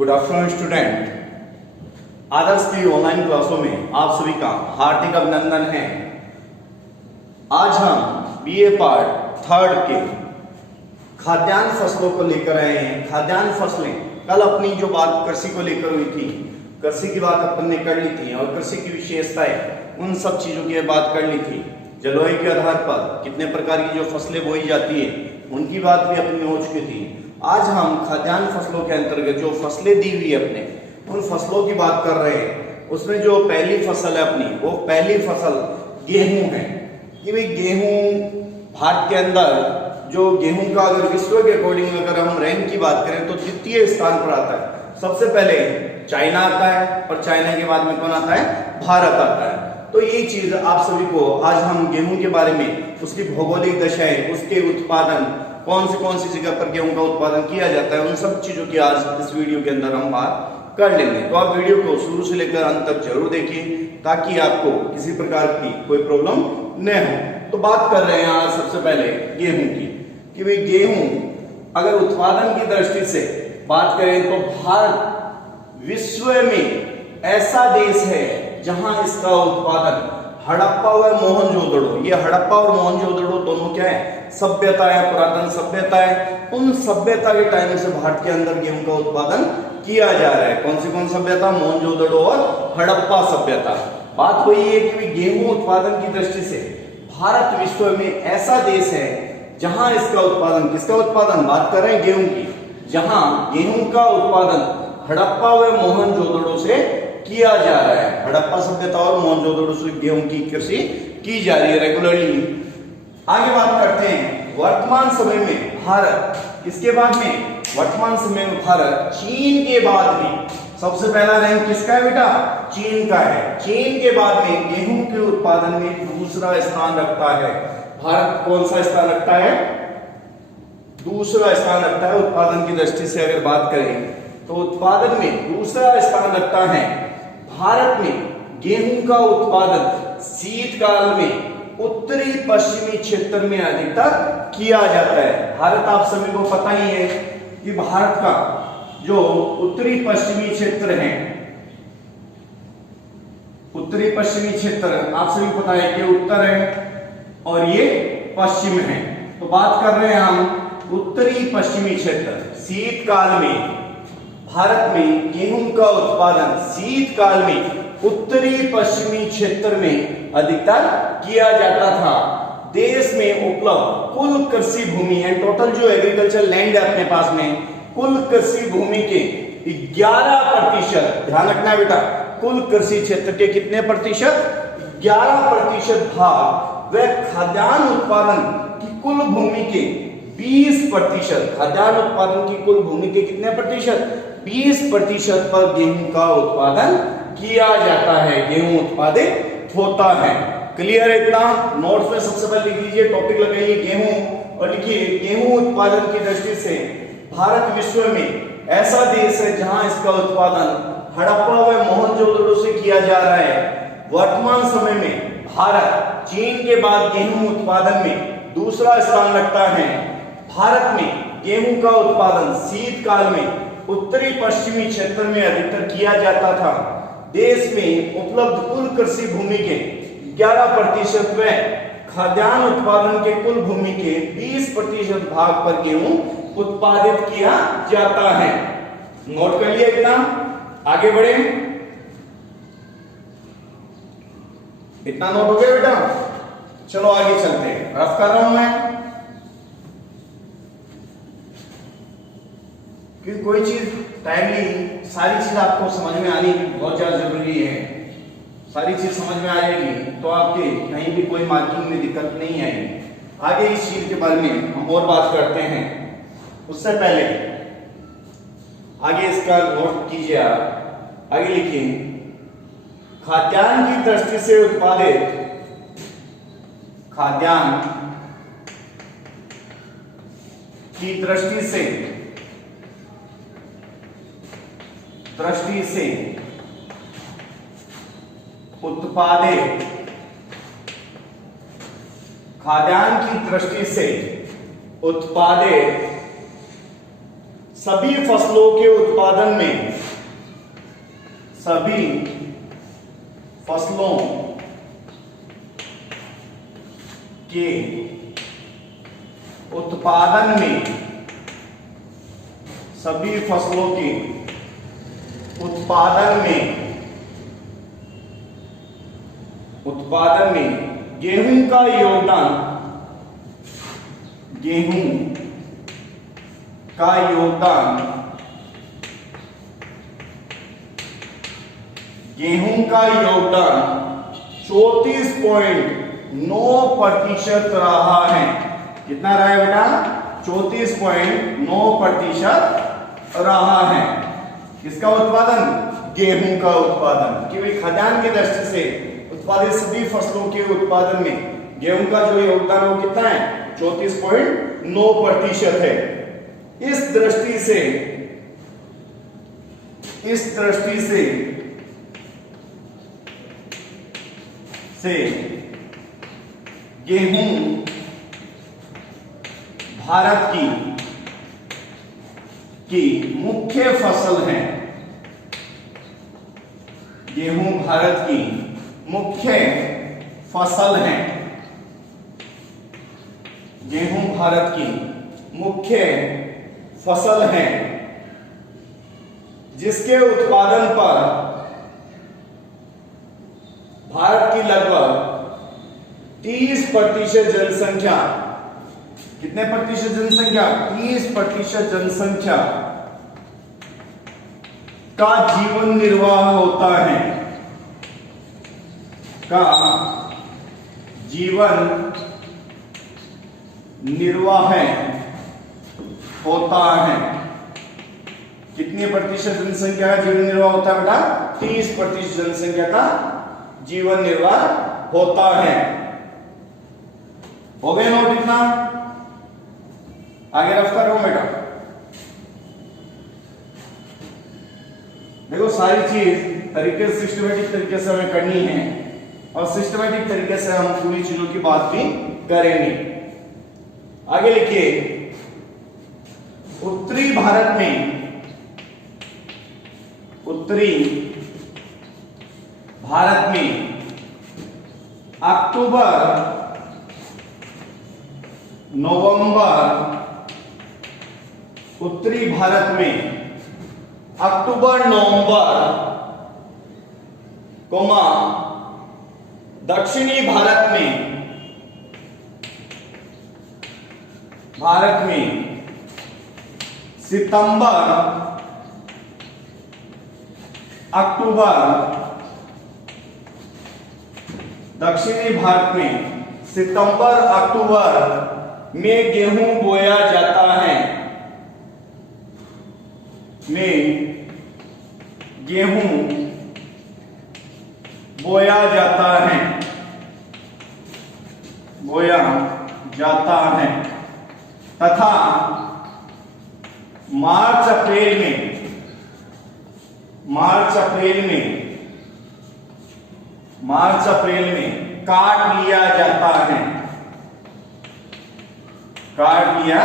Good afternoon student. आदर्श की online क्लासों में आप सभी का हार्दिक अभिनंदन है। आज हम बीए पार्ट थर्ड के खाद्यान्न फसलों को लेकर आए हैं। खाद्यान्न फसलें, कल अपनी जो बात कृषि को लेकर हुई थी, कृषि की बात अपन ने कर ली थी और कृषि की विशेषताएं, उन सब चीजों की बात कर ली थी। जलवायु के आधार पर कितने प्रकार की जो फसलें बोई जाती है उनकी बात भी अपनी हो चुकी थी। आज हम खाद्यान्न फसलों के अंतर्गत जो फसलें दी हुई है अपने, उन फसलों की बात कर रहे हैं। उसमें जो पहली फसल है अपनी, वो पहली फसल गेहूं है। कि भाई गेहूं भारत के अंदर जो गेहूं का अगर विश्व के अकॉर्डिंग अगर हम रैंक की बात करें तो द्वितीय स्थान पर आता है। सबसे पहले चाइना आता है और चाइना के बाद में कौन आता है? भारत आता है। तो ये चीज आप सभी को आज हम गेहूं के बारे में, उसकी भौगोलिक दशाएं, उसके उत्पादन, कौन सी जगह पर गेहूं का उत्पादन किया जाता है, उन सब चीजों की आज इस वीडियो के अंदर हम बात कर लेंगे। तो आप वीडियो को शुरू से लेकर अंत तक जरूर देखिए ताकि आपको किसी प्रकार की कोई प्रॉब्लम न हो। तो बात कर रहे हैं आज सबसे पहले गेहूं की कि भाई गेहूं अगर उत्पादन की दृष्टि से बात करें तो भारत विश्व में ऐसा देश है जहां इसका उत्पादन हड़प्पा व मोहनजोदड़ो, ये हड़प्पा और मोहनजोदड़ो दोनों क्या है? सभ्यता है, पुरातन सभ्यता है। उन सभ्यता के टाइम से भारत के अंदर गेहूं का उत्पादन किया जा रहा है। कौन सभ्यता? मोहनजोदड़ो और हड़प्पा सभ्यता। बात वही है कि गेहूं उत्पादन की दृष्टि से भारत विश्व में ऐसा देश है जहां इसका उत्पादन, किसका उत्पादन बात कर रहे हैं? गेहूं की। जहां गेहूं का उत्पादन हड़प्पा व मोहनजोदड़ो से किया जा रहा है। हड़प्पा सभ्यता और मोहनजोदड़ो से गेहूं की कृषि की जा रही है रेगुलरली। आगे बात करते हैं वर्तमान समय में भारत, इसके बाद में वर्तमान समय में भारत चीन के बाद में सबसे पहला रैंक किसका है बेटा? चीन का है। चीन के बाद में गेहूं के उत्पादन में दूसरा स्थान रखता है। भारत कौन सा स्थान रखता है? दूसरा स्थान रखता है। उत्पादन की दृष्टि से अगर बात करें तो उत्पादन में दूसरा स्थान रखता है। भारत में गेहूं का उत्पादन शीतकाल में उत्तरी पश्चिमी क्षेत्र में अधिकतर किया जाता है। भारत आप सभी को पता ही है कि भारत का जो उत्तरी पश्चिमी क्षेत्र है, उत्तरी पश्चिमी क्षेत्र आप सभी को पता है कि उत्तर है और ये पश्चिम है। तो बात कर रहे हैं हम उत्तरी पश्चिमी क्षेत्र। शीतकाल में भारत में गेहूं का उत्पादन शीतकाल में उत्तरी पश्चिमी क्षेत्र में अधिकतर किया जाता था। देश में उपलब्ध कुल कृषि भूमि है, टोटल जो एग्रीकल्चर लैंड है अपने पास में, कुल कृषि भूमि के 11%, ध्यान रखना बेटा, कुल कृषि क्षेत्र के कितने प्रतिशत? 11% भाग व खाद्यान्न उत्पादन की कुल भूमि के 20%, खाद्यान्न उत्पादन की कुल भूमि के कितने प्रतिशत? 20% पर गेहूं का उत्पादन किया जाता है, गेहूं उत्पादित होता है। क्लियर है इतना? नोट्स में सबसे पहले लिख लीजिए, टॉपिक लगाइए गेहूं और लिखिए गेहूं उत्पादन की दृष्टि से भारत विश्व में ऐसा देश है जहां इसका उत्पादन हड़प्पा व मोहनजोदड़ो से किया जा रहा है। वर्तमान समय में भारत चीन के बाद गेहूं उत्पादन में दूसरा स्थान रखता है। भारत में गेहूं का उत्पादन शीतकाल में उत्तरी पश्चिमी क्षेत्र में अधिकतर किया जाता था। देश में उपलब्ध कुल कृषि भूमि के 11% व खाद्यान्न उत्पादन के कुल भूमि के 20% भाग पर गेहूं उत्पादित किया जाता है। नोट कर लिया इतना? आगे बढ़े, इतना नोट हो गया बेटा? चलो आगे चलते हैं, रफ कर रहा हूं मैं क्योंकि कोई चीज टाइमली, सारी चीज आपको समझ में आनी बहुत ज्यादा जरूरी है। सारी चीज समझ में आ जाएगी तो आपके कहीं भी कोई मार्किंग में दिक्कत नहीं आएगी। आगे इस चीज के बारे में हम और बात करते हैं। उससे पहले आगे इसका नोट कीजिए आप। आगे लिखिए खाद्यान्न की दृष्टि से उत्पादित, खाद्यान्न की दृष्टि से उत्पादित, खाद्यान्न की दृष्टि से उत्पादित सभी फसलों के उत्पादन में, सभी फसलों के उत्पादन में, सभी फसलों के उत्पादन में गेहूं का योगदान, गेहूं का योगदान, गेहूं का योगदान 34.9% रहा है। कितना रहा है बेटा? 34.9% रहा है। किसका उत्पादन? गेहूं का उत्पादन। कि भाई खाद्यान्न की दृष्टि से उत्पादित सभी फसलों के उत्पादन में गेहूं का जो योगदान वो कितना है? 34.9% है। इस दृष्टि से गेहूं भारत की मुख्य फसल है। गेहूं भारत की मुख्य फसल है। गेहूं भारत की मुख्य फसल है, जिसके उत्पादन पर भारत की लगभग 30% जनसंख्या, कितने प्रतिशत जनसंख्या? 30% जनसंख्या का जीवन निर्वाह होता है, का जीवन निर्वाह होता है। कितनी प्रतिशत जनसंख्या का जीवन निर्वाह होता है बेटा? 30% जनसंख्या का जीवन निर्वाह होता है। हो गए नोट? इतना आगे रफ कर रहा हूं बेटा। देखो सारी चीज तरीके से, सिस्टमेटिक तरीके से हमें करनी है और सिस्टमेटिक तरीके से हम पूरी चीजों की बात भी करेंगे। आगे लिखिए, उत्तरी भारत में, उत्तरी भारत में अक्टूबर नवंबर, उत्तरी भारत में अक्टूबर नवंबर, दक्षिणी भारत में सितंबर अक्टूबर, दक्षिणी भारत में सितंबर अक्टूबर में गेहूं बोया जाता है, में गेहूं बोया जाता है, बोया जाता है तथा मार्च अप्रैल में काट लिया जाता है, काट लिया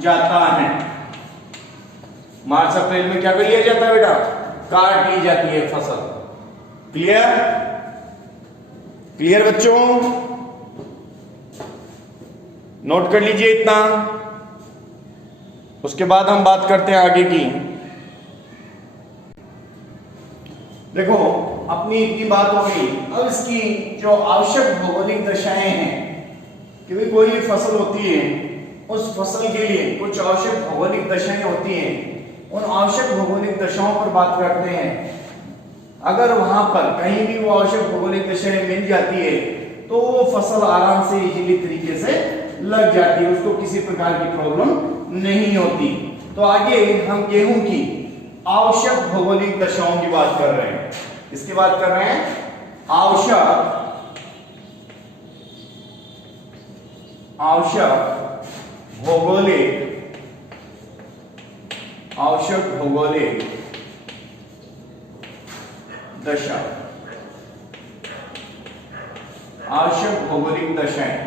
जाता है। मार्च अप्रैल में क्या कर लिया जाता है बेटा? काट ली जाती है फसल। क्लियर? क्लियर बच्चों? नोट कर लीजिए इतना। उसके बाद हम बात करते हैं आगे की। देखो अपनी इतनी बात हो गई, अब इसकी जो आवश्यक भौगोलिक दशाएं हैं कि भाई कोई भी फसल होती है, उस फसल के लिए कुछ आवश्यक भौगोलिक दशाएं होती हैं, उन आवश्यक भौगोलिक दशाओं पर बात करते हैं। अगर वहां पर कहीं भी वो आवश्यक भौगोलिक दशाएं मिल जाती है तो वो फसल आराम से इजीली तरीके से लग जाती है, उसको किसी प्रकार की प्रॉब्लम नहीं होती। तो आगे हम गेहूं की आवश्यक भौगोलिक दशाओं की बात कर रहे हैं। इसकी बात कर रहे हैं आवश्यक भौगोलिक दशा, आवश्यक भौगोलिक दशाएं।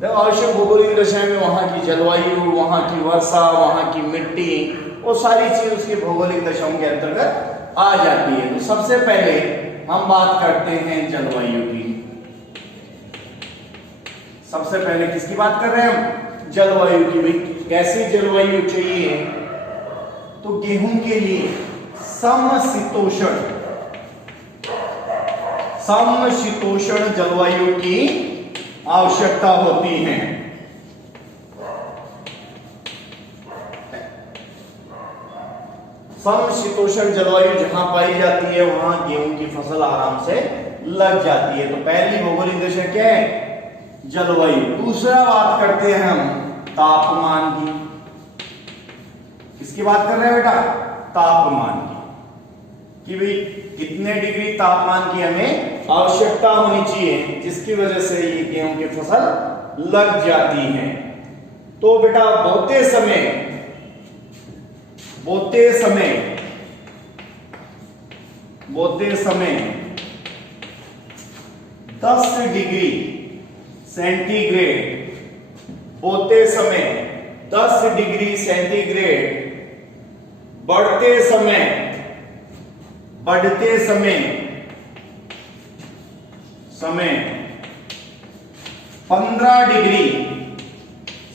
देखो आवश्यक भौगोलिक दशाएं में वहां की जलवायु, वहां की वर्षा, वहां की मिट्टी, वो सारी चीज उसकी भौगोलिक दशाओं के अंतर्गत आ जाती है। तो सबसे पहले हम बात करते हैं जलवायु की। सबसे पहले किसकी बात कर रहे हैं हम? जलवायु की। भाई कैसी जलवायु चाहिए? तो गेहूं के लिए समशीतोष्ण जलवायु की आवश्यकता होती है। समशीतोष्ण जलवायु जहां पाई जाती है वहां गेहूं की फसल आराम से लग जाती है। तो पहली भौगोलिक दशा क्या है? जलवायु। दूसरा बात करते हैं हम तापमान की। किसकी बात कर रहे हैं बेटा? तापमान की। कि भाई कितने डिग्री तापमान की हमें आवश्यकता होनी चाहिए जिसकी वजह से ये गेहूं की फसल लग जाती है। तो बेटा बोते समय 10 डिग्री सेंटीग्रेड, बोते समय 10 डिग्री सेंटीग्रेड, बढ़ते समय 15 डिग्री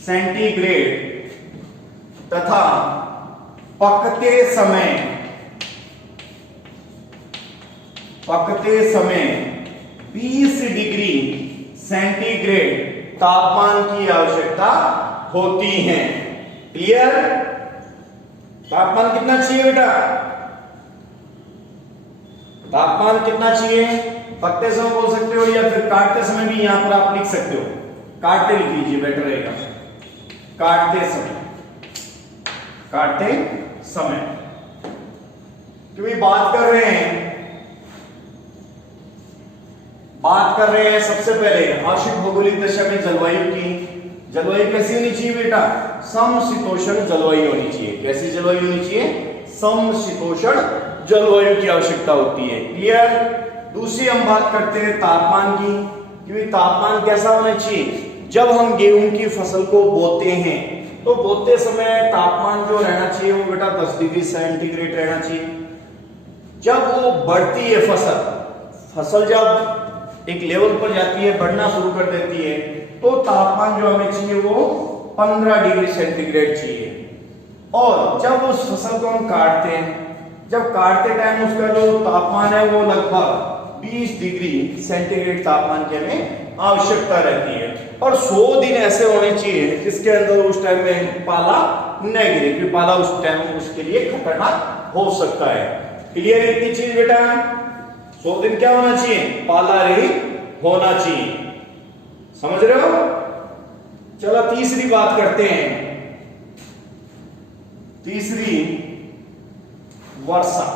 सेंटीग्रेड तथा पकते समय 20 डिग्री सेंटीग्रेड तापमान की आवश्यकता होती है। क्लियर? तापमान कितना चाहिए बेटा? तापमान कितना चाहिए? पकते समय बोल सकते हो या फिर काटते समय भी यहां पर आप लिख सकते हो। काटते लिख लीजिए, बेटर रहेगा। काटते समय क्योंकि बात कर रहे हैं सबसे पहले आवश्यक भौगोलिक दशा में जलवायु की। जलवायु कैसी होनी चाहिए बेटा? समशीतोष्ण जलवायु होनी चाहिए। कैसी जलवायु होनी चाहिए? समशीतोष्ण जलवायु की आवश्यकता होती है। क्लियर? दूसरी हम बात करते हैं तापमान की। क्योंकि तापमान कैसा होना चाहिए? जब हम गेहूं की फसल को बोते हैं तो बोते समय तापमान जो रहना चाहिए वो बेटा 10 डिग्री सेंटीग्रेड रहना चाहिए। जब वो बढ़ती है फसल जब एक लेवल पर जाती है, बढ़ना शुरू कर देती है, तो तापमान जो हमें चाहिए वो 15 डिग्री सेंटीग्रेड चाहिए। और जब उस फसल को हम काटते हैं, जब काटते टाइम उसका जो तापमान है वो लगभग 20 डिग्री सेंटीग्रेड तापमान की हमें आवश्यकता रहती है। और 100 दिन ऐसे होने चाहिए जिसके अंदर उस टाइम में पाला नहीं गिरे, क्योंकि पाला उस टाइम उसके लिए खतरनाक हो सकता है। क्लियर? इतनी चीज बेटा 100 दिन क्या होना चाहिए? पाला रहित होना चाहिए। समझ रहे हो? चलो तीसरी बात करते हैं। तीसरी वर्षा।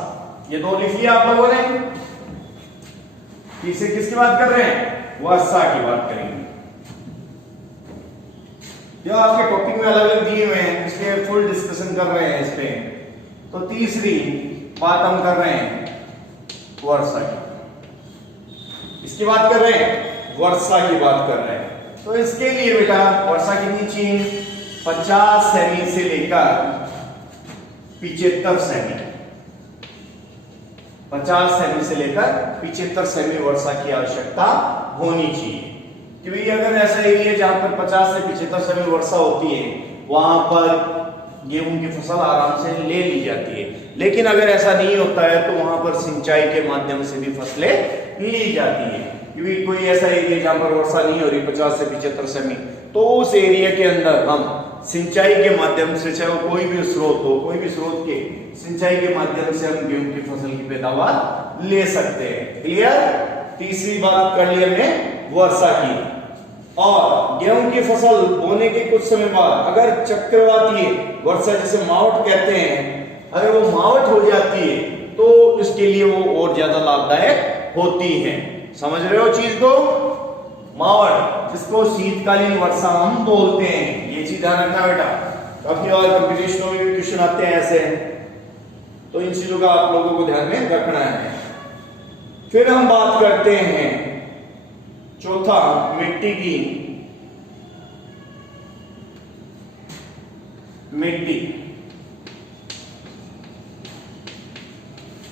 ये दो लिखिए आप लोगों ने। तीसरी किसकी बात कर रहे हैं? वर्षा की बात करेंगे। जो आपके टॉपिक में अलग अलग दिए हुए हैं इसलिए फुल डिस्कशन कर रहे हैं इस पे। तो तीसरी बात हम कर रहे हैं वर्षा की। इसकी बात कर रहे हैं? वर्षा की बात कर रहे हैं। तो इसके लिए बेटा वर्षा कितनी चाहिए? 50 सेमी से लेकर 75 सेमी। 50 सेमी से लेकर 75 सेमी वर्षा की आवश्यकता होनी चाहिए। क्योंकि अगर ऐसा एरिया जहां पर 50 से 75 सेमी वर्षा होती है वहां पर गेहूं की फसल आराम से ले ली जाती है। लेकिन अगर ऐसा नहीं होता है तो वहां पर सिंचाई के माध्यम से भी फसलें ली जाती है। क्योंकि कोई ऐसा एरिया जहां पर वर्षा नहीं हो रही 50 से 75 सेमी, तो उस एरिया के अंदर हम सिंचाई के माध्यम से, चाहे वो कोई भी स्रोत हो, कोई भी स्रोत के सिंचाई के माध्यम से हम गेहूं की फसल की पैदावार ले सकते हैं। क्लियर? तीसरी बात कर ली हमने वर्षा की। और गेहूं की फसल बोने के कुछ समय बाद अगर चक्रवातीय वर्षा जिसे मावठ कहते हैं, अगर वो मावठ हो जाती है तो इसके लिए वो और ज्यादा लाभदायक होती है। समझ रहे हो चीज को? मावठ जिसको शीतकालीन वर्षा हम बोलते हैं, ये चीज ध्यान रखना बेटा। काफी बार कंपटीशनों में क्वेश्चन आते हैं ऐसे, तो इन चीजों का आप लोगों को ध्यान में रखना है। फिर हम बात करते हैं चौथा मिट्टी की।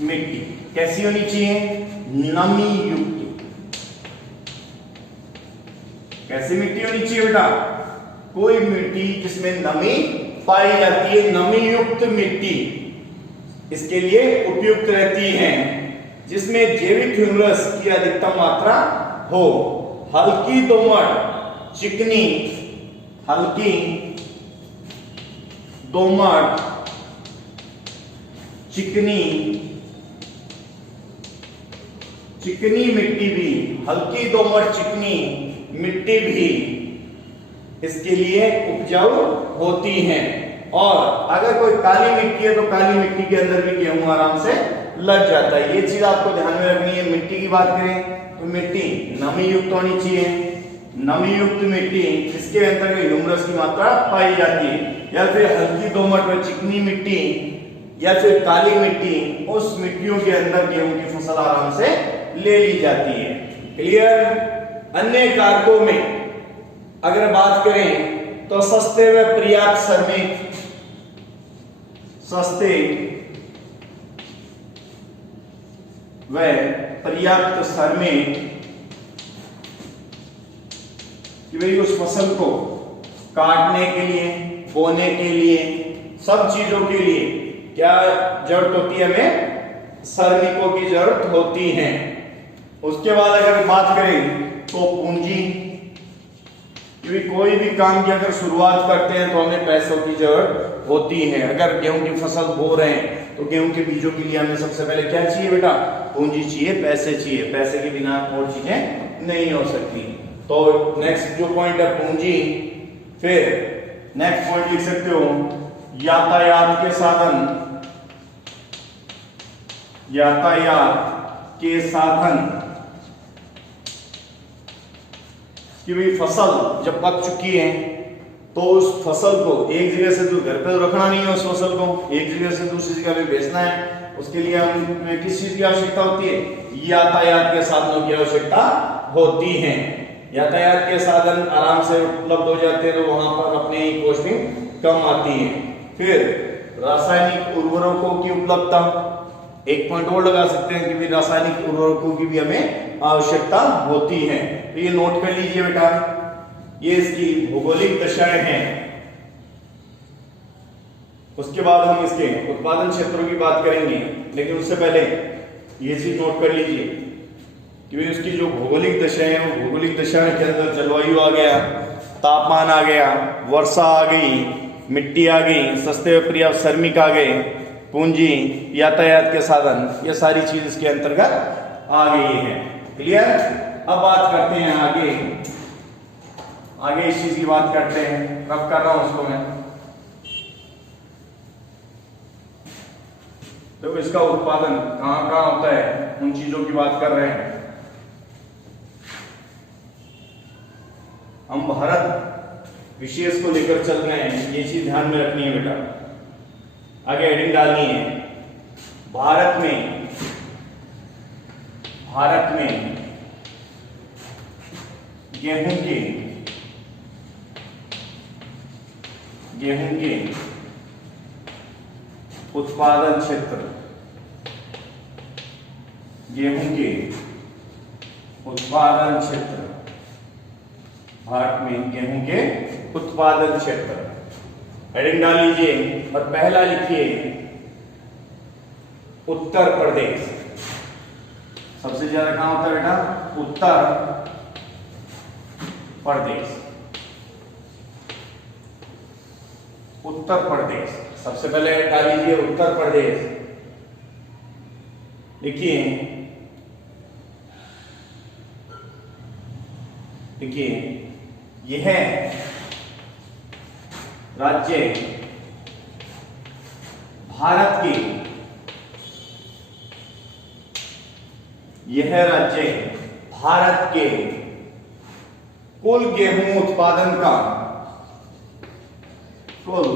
मिट्टी कैसी होनी चाहिए? नमी युक्त। कैसी मिट्टी होनी चाहिए बेटा? कोई मिट्टी जिसमें नमी पाई जाती है, नमी युक्त मिट्टी इसके लिए उपयुक्त रहती है, जिसमें जैविक ह्यूमरस की अधिकतम मात्रा हो। हल्की दोमट, चिकनी, हल्की दोमट, चिकनी मिट्टी भी, हल्की दोमट चिकनी मिट्टी भी इसके लिए उपजाऊ होती है। और अगर कोई काली मिट्टी है तो काली मिट्टी के अंदर भी गेहूं आराम से लग जाता है। ये चीज आपको ध्यान में रखनी है। मिट्टी की बात करें तो मिट्टी नमी युक्त होनी चाहिए। नमी युक्त मिट्टी जिसके अंदर ह्यूमरस की मात्रा पाई जाती है, या फिर हल्की दोमट व चिकनी मिट्टी या फिर काली मिट्टी, उस मिट्टियों के अंदर गेहूं की फसल आराम से ले ली जाती है। क्लियर? अन्य कारकों में अगर बात करें तो सस्ते व पर्याप्त श्रमिक, सस्ते व पर्याप्त श्रमिक कि भाई उस फसल को काटने के लिए, बोने के लिए, सब चीजों के लिए क्या जरूरत होती है? हमें श्रमिकों की जरूरत होती है। उसके बाद अगर बात करें तो पूंजी, क्योंकि कोई भी काम की अगर शुरुआत करते हैं तो हमें पैसों की जरूरत होती है। अगर गेहूं की फसल बो रहे हैं तो गेहूं के बीजों के लिए हमें सबसे पहले क्या चाहिए बेटा? पूंजी चाहिए, पैसे चाहिए। पैसे के बिना और चीजें नहीं हो सकती। तो नेक्स्ट जो पॉइंट है पूंजी। फिर नेक्स्ट पॉइंट लिख सकते हो यातायात के साधन, यातायात के साधन कि भाई फसल जब पक चुकी है तो उस फसल को एक जगह से तो घर पे तो रखना नहीं है, उस फसल को एक जगह से दूसरी जगह पे भेजना है। उसके लिए हमें किस चीज की आवश्यकता होती है? यातायात के साधनों की आवश्यकता होती है। यातायात के साधन आराम से उपलब्ध हो जाते हैं तो वहां पर अपने ही कॉस्टिंग कम आती है। फिर रासायनिक उर्वरकों की उपलब्धता, एक पॉइंट और लगा सकते हैं कि भी रासायनिक उर्वरकों की भी हमें आवश्यकता होती है। तो ये नोट कर लीजिए बेटा, ये इसकी भौगोलिक दशाएं हैं। उसके बाद हम इसके उत्पादन क्षेत्रों की बात करेंगे, लेकिन उससे पहले ये चीज नोट कर लीजिए कि उसकी जो भौगोलिक दशाएं हैं, वो भौगोलिक दशाएं के अंदर जलवायु आ गया, तापमान आ गया, वर्षा आ गई, मिट्टी आ गई, सस्ते व पर्याप्त श्रमिक आ गए, पूंजी, यातायात के साधन, ये सारी चीज इसके अंतर्गत आ गई है। क्लियर? अब बात करते हैं आगे इस चीज की बात करते हैं। रब कर रहा हूं उसको मैं। तो इसका उत्पादन कहां कहां होता है, उन चीजों की बात कर रहे हैं। हम भारत विशेष को लेकर चल रहे हैं, ये चीज ध्यान में रखनी है बेटा। आगे हेडिंग डालनी है भारत में गेहूं के उत्पादन क्षेत्र, गेहूं के उत्पादन क्षेत्र, भारत में गेहूं के उत्पादन क्षेत्र। हेडिंग डाल लीजिए और पहला लिखिए उत्तर प्रदेश। सबसे ज्यादा कहां होता है बेटा? उत्तर प्रदेश। उत्तर प्रदेश सबसे पहले डाल लीजिए उत्तर प्रदेश। लिखिए यह राज्य भारत के, यह राज्य भारत के कुल गेहूं उत्पादन का, कुल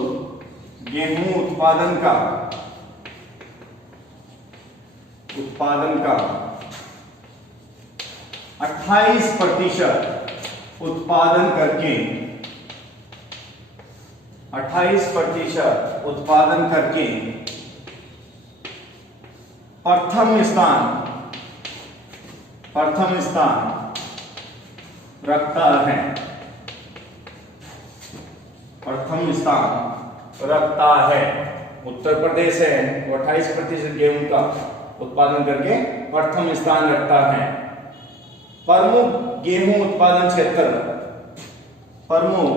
गेहूं उत्पादन का 28% उत्पादन करके, 28% उत्पादन करके प्रथम स्थान रखता है। प्रथम स्थान रखता है। उत्तर प्रदेश है वो 28% गेहूं का उत्पादन करके प्रथम स्थान रखता है। प्रमुख गेहूं उत्पादन क्षेत्र, प्रमुख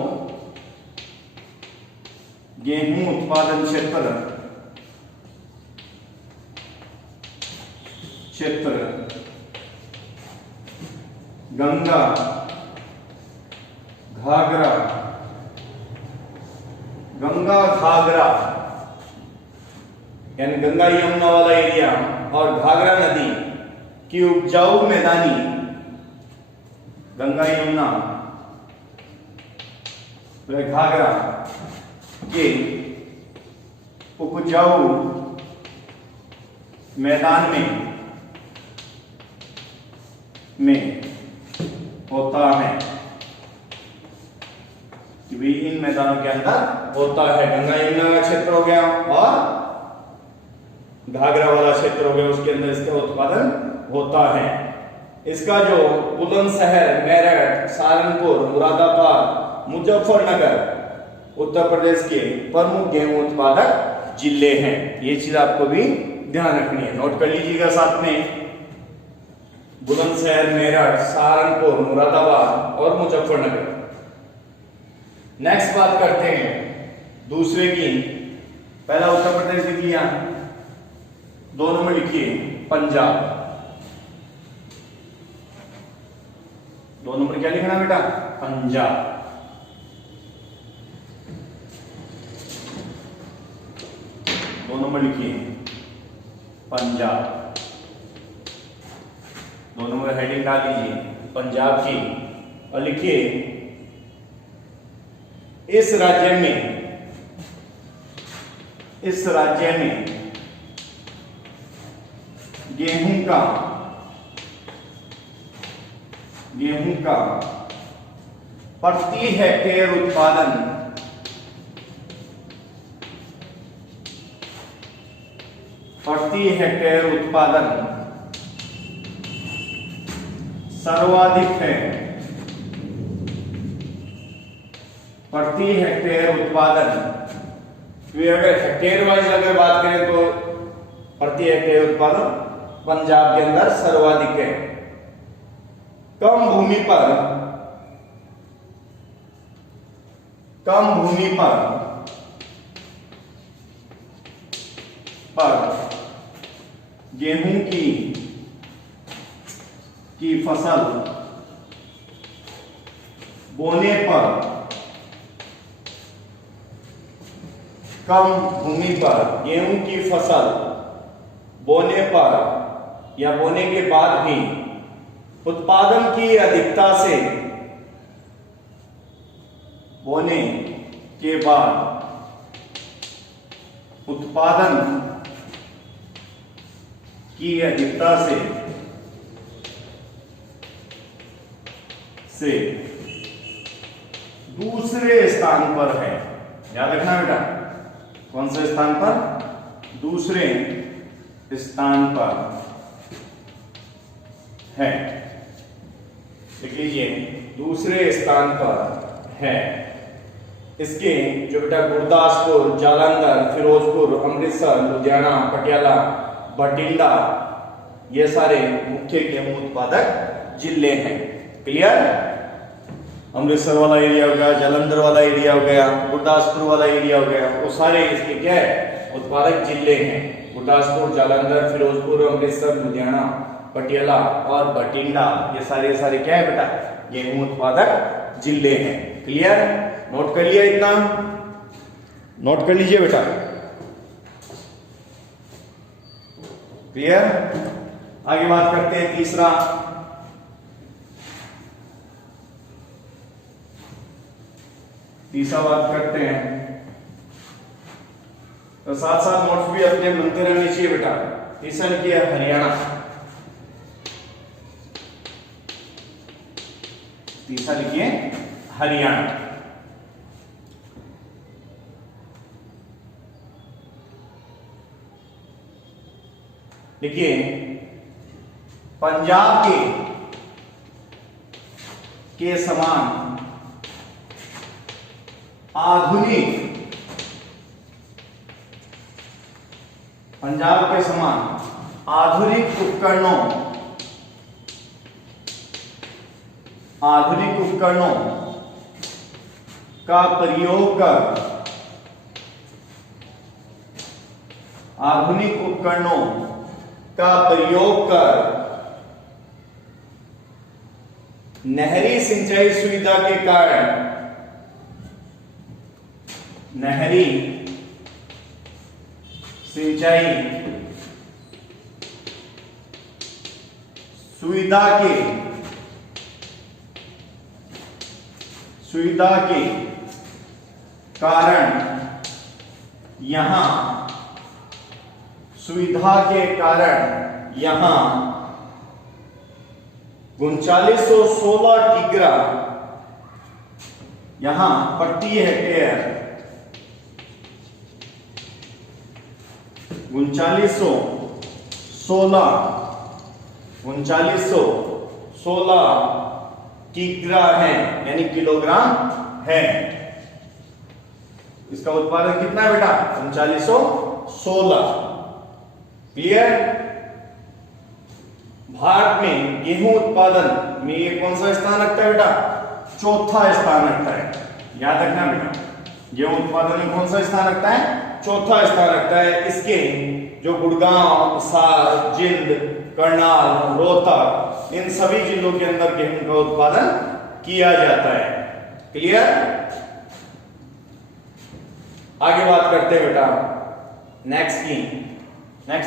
गेहूं उत्पादन क्षेत्र गंगा घाघरा यानी गंगा यमुना वाला एरिया और घाघरा नदी की उपजाऊ मैदानी, गंगा यमुना घाघरा के उपजाऊ मैदान में होता है कि भी इन मैदानों के अंदर होता है। गंगा यमुना का क्षेत्र हो गया और घाघरा वाला क्षेत्र हो गया, उसके अंदर इसका उत्पादन होता है। इसका जो बुलंदशहर, मेरठ, सहारनपुर, मुरादाबाद, मुजफ्फरनगर उत्तर प्रदेश के प्रमुख गेहूं उत्पादक जिले हैं। ये चीज आपको भी ध्यान रखनी है, नोट कर लीजिएगा साथ में। बुलंदशहर, मेरठ, सहारनपुर, मुरादाबाद और मुजफ्फरनगर। नेक्स्ट बात करते हैं दूसरे की। पहला उत्तर प्रदेश लिख लिया, 2 नंबर लिखिए पंजाब। 2 नंबर क्या लिखना बेटा? पंजाब। दो नंबर लिखिए पंजाब। 2 नंबर हेडिंग डाल लीजिए पंजाब की और लिखिए इस राज्य में गेहूं का प्रति हेक्टेयर उत्पादन सर्वाधिक है। प्रति हेक्टेयर उत्पादन, अगर हेक्टेयर वाइज अगर बात करें तो प्रति हेक्टेयर उत्पादन पंजाब के अंदर सर्वाधिक है। कम भूमि पर गेहूं की फसल बोने पर, कम भूमि पर गेहूं की फसल बोने पर या बोने के बाद भी उत्पादन की अधिकता से, बोने के बाद उत्पादन की अधिकता से दूसरे स्थान पर है। याद रखना बेटा, कौन से स्थान पर? दूसरे स्थान पर है। लिख लीजिए दूसरे स्थान पर है। इसके जो बेटा गुरदासपुर, जालंधर, फिरोजपुर, अमृतसर, लुधियाना, पटियाला, बठिंडा, ये सारे मुख्य गेहूं उत्पादक जिले हैं। क्लियर? अमृतसर वाला एरिया हो गया, जालंधर वाला एरिया हो गया, गुरदासपुर वाला एरिया हो गया, वो सारे इसके क्या है? उत्पादक जिले हैं। गुरदासपुर, जालंधर, फिरोजपुर, अमृतसर, लुधियाना, पटियाला और बठिंडा, ये सारे क्या है बेटा? गेहूं उत्पादक जिले हैं। क्लियर? नोट कर लिया? इतना नोट कर लीजिए बेटा। क्लियर? आगे बात करते हैं तीसरा बात करते हैं, तो साथ साथ नोट्स भी अपने बनते रहने चाहिए बेटा। तीसरा लिखिए हरियाणा। तीसरा लिखिए हरियाणा। देखिए पंजाब के समान आधुनिक, पंजाब के समान आधुनिक उपकरणों का प्रयोग कर, आधुनिक उपकरणों का प्रयोग कर नहरी सिंचाई सुविधा के कारण, नहरी सिंचाई सुविधा के कारण यहां 3916 किग्रा यहां प्रति हेक्टेयर 3916 किग्रा है, यानी किलोग्राम है। इसका उत्पादन कितना है बेटा? 3916। क्लियर? भारत में गेहूं उत्पादन में ये कौन सा स्थान रखता है बेटा? चौथा स्थान रखता है। याद रखना बेटा, गेहूं उत्पादन में कौन सा स्थान रखता है? चौथा स्थान रखता है। इसके जो गुड़गांव, हिसार, जिंद, करनाल, रोहतक, इन सभी जिलों के अंदर गेहूं का उत्पादन किया जाता है। क्लियर? आगे बात करते हैं बेटा नेक्स्ट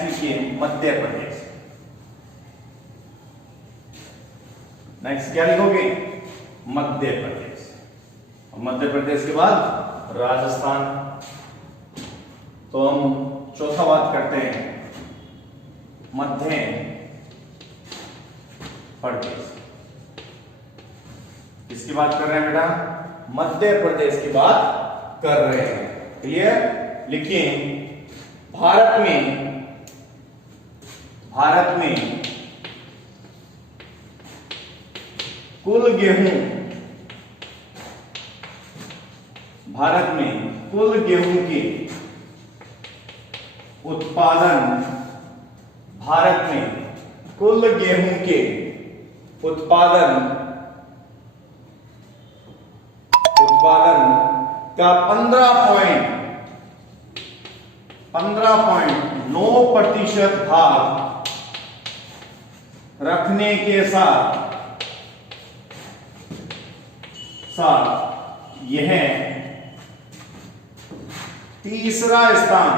लिखिए मध्य प्रदेश। नेक्स्ट क्या लिखोगे? मध्य प्रदेश। मध्य प्रदेश के बाद राजस्थान। तो हम चौथा बात करते हैं मध्य प्रदेश। किसकी बात कर रहे हैं बेटा? मध्य प्रदेश की बात कर रहे हैं। क्लियर? लिखिए भारत में कुल गेहूं की उत्पादन, भारत में कुल गेहूं के उत्पादन का 15.9% भाग रखने के साथ यह तीसरा स्थान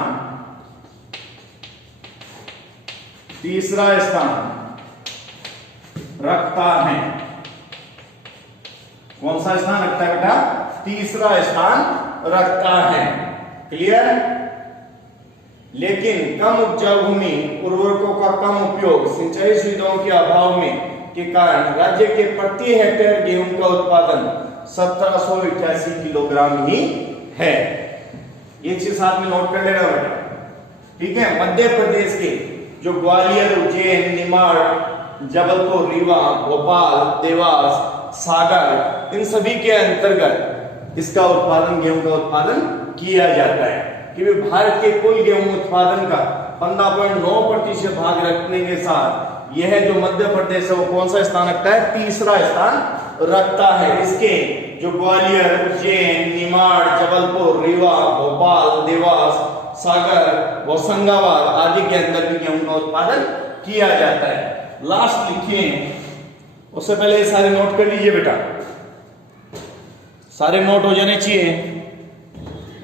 रखता है। कौन सा स्थान रखता है बेटा? तीसरा स्थान रखता है। क्लियर? लेकिन कम उपजाऊ भूमि, उर्वरकों का कम उपयोग, सिंचाई सुविधाओं के अभाव के कारण राज्य के प्रति हेक्टेयर गेहूं का उत्पादन 1788 किलोग्राम ही है। ये चीज साथ में नोट कर लेना बेटा। ठीक है? मध्य प्रदेश के जो ग्वालियर, उज्जैन, निमाड़, जबलपुर, रीवा, भोपाल, देवास, सागर, इन सभी के अंतर्गत इसका उत्पादन, गेहूं का उत्पादन किया जाता है। कि भारत के कुल गेहूं उत्पादन का 15.9% भाग रखने के साथ यह जो मध्य प्रदेश है वो कौन सा स्थान रखता है? तीसरा स्थान रखता है। इसके जो ग्वालियर, उज्जैन, निमाड़, जबलपुर, रीवा, भोपाल, देवास, सागर, होशंगाबाद आदि के अंदर भी गेहूं का उत्पादन किया जाता है। लास्ट लिखिए, उससे पहले ये सारे नोट कर लीजिए बेटा, सारे नोट हो जाने चाहिए।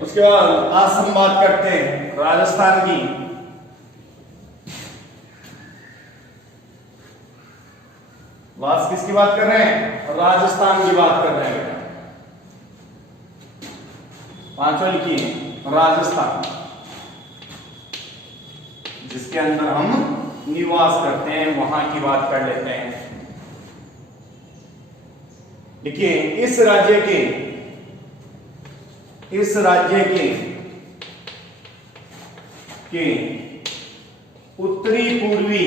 उसके बाद आज हम बात करते हैं राजस्थान की। लास्ट किसकी बात कर रहे हैं? राजस्थान की बात कर रहे हैं बेटा। पांचवा लिखिए राजस्थान, जिसके अंदर हम निवास करते हैं, वहां की बात कर लेते हैं। देखिए इस राज्य के उत्तरी पूर्वी,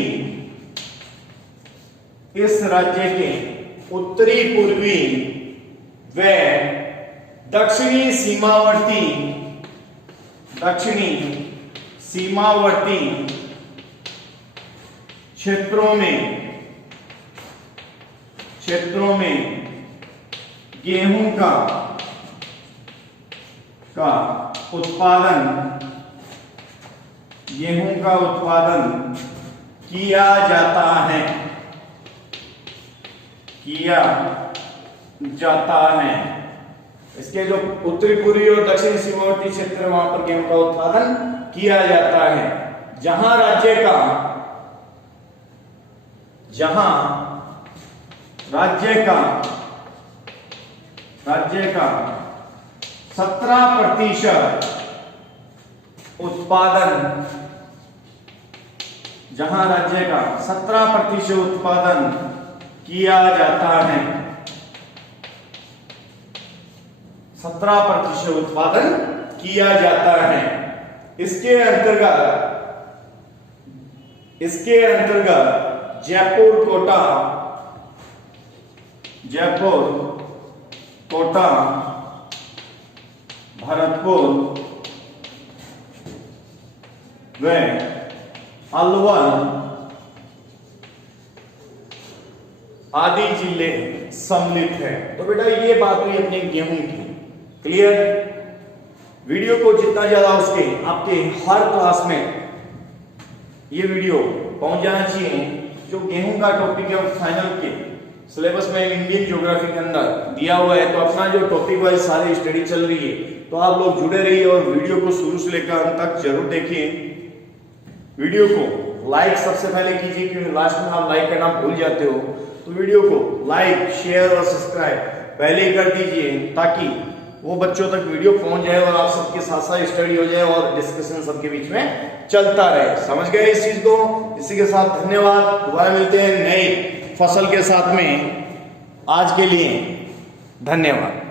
इस राज्य के उत्तरी पूर्वी व दक्षिणी सीमावर्ती क्षेत्रों में गेहूं का उत्पादन किया जाता है। इसके जो उत्तरी पूर्वी और दक्षिणी सीमावर्ती क्षेत्र है वहां पर गेहूं का उत्पादन किया जाता है। जहां राज्य का 17% उत्पादन, जहां राज्य का 17% उत्पादन किया जाता है, 17% उत्पादन किया जाता है। इसके अंतर्गत जयपुर, कोटा, भरतपुर व अलवर आदि जिले सम्मिलित है। तो बेटा ये बात हुई अपने गेहूं की। क्लियर? वीडियो को जितना ज्यादा हो सके आपके हर क्लास में ये वीडियो पहुंच जाना चाहिए। जो गेहूं का टॉपिक है फाइनल के सिलेबस में इंडियन ज्योग्राफी के अंदर दिया हुआ है, तो अपना जो टॉपिक वाइज सारी स्टडी चल रही है, तो आप लोग जुड़े रहिए और वीडियो को शुरू से लेकर अंत तक जरूर देखिए। वीडियो को लाइक सबसे पहले कीजिए, क्योंकि लास्ट में आप लाइक करना भूल जाते हो। तो वीडियो को लाइक, शेयर और सब्सक्राइब पहले ही कर दीजिए, ताकि वो बच्चों तक वीडियो पहुंच जाए और आप सबके साथ साथ स्टडी हो जाए और डिस्कशन सबके बीच में चलता रहे। समझ गए इस चीज को? इसी के साथ धन्यवाद। दोबारा मिलते हैं नई फसल के साथ में। आज के लिए धन्यवाद।